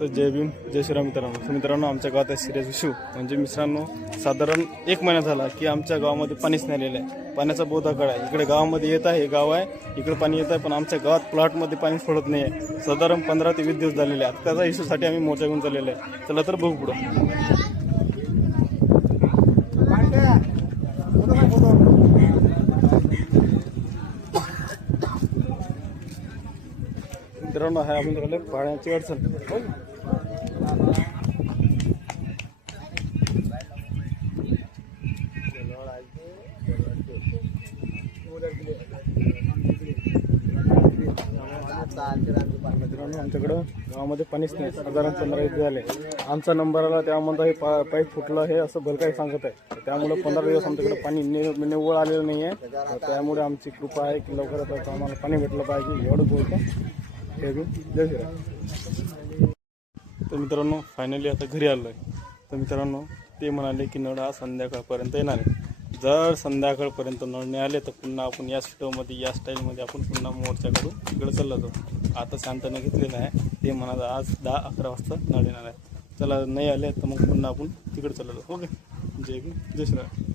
तर जय भीम जय श्रीराम मित्रांनो. तर मित्रांनो आमच्या गावात आहे सिरियस इश्यू. म्हणजे मित्रांनो साधारण 1 महिना झाला की आमच्या गावामध्ये पाणीच नाही आलेलं आहे. पाण्याचा बोधा काळ आहे. इकडे गावामध्ये येत आहे, गाव आहे इकडे पाणी येत आहे, पण आमच्या गावात प्लॉटमध्ये पाणी सोडत नाही आहे. साधारण 15 ते 20 दिवस झालेले आहेत. त्याचा इश्यूसाठी आम्ही मोर्चा घेऊन चाललेलो आहे. चला तर बघू पुढं. मित्रांनो आहे आपल्याकडे पाण्याची अडचण. मित्रांनो आमच्याकडं गावामध्ये पाणीच नाही. साधारण 15 दिवस झाले. आमचा नंबर आला त्यामध्ये पाईप फुटलं हे असं भलकाही सांगत आहे. त्यामुळे 15 दिवस आमच्याकडे पाणी निव्वळ आलेलं नाही आहे. त्यामुळे आमची कृपा आहे की लवकरात आम्हाला पाणी भेटलं पाहिजे एवढं बोलतो. जय भीम जय श्रीराम. तर मित्रांनो फायनली आता घरी आलो आहे. तर मित्रांनो ते म्हणाले की नळ हा संध्याकाळपर्यंत येणार आहे. जर संध्याकाळपर्यंत नळ नाही आले तर पुन्हा आपण या स्टोवमध्ये या स्टाईलमध्ये आपण पुन्हा मोर्चा करून तिकडे चालला जाऊ. आता शांतने घेतलेलं आहे. ते म्हणाला आज 10-11 वाजता नळ येणार आहे. चला नाही आले तर मग पुन्हा आपण तिकडे चालला जाऊ. ओके. जय भीम जय श्रीराम.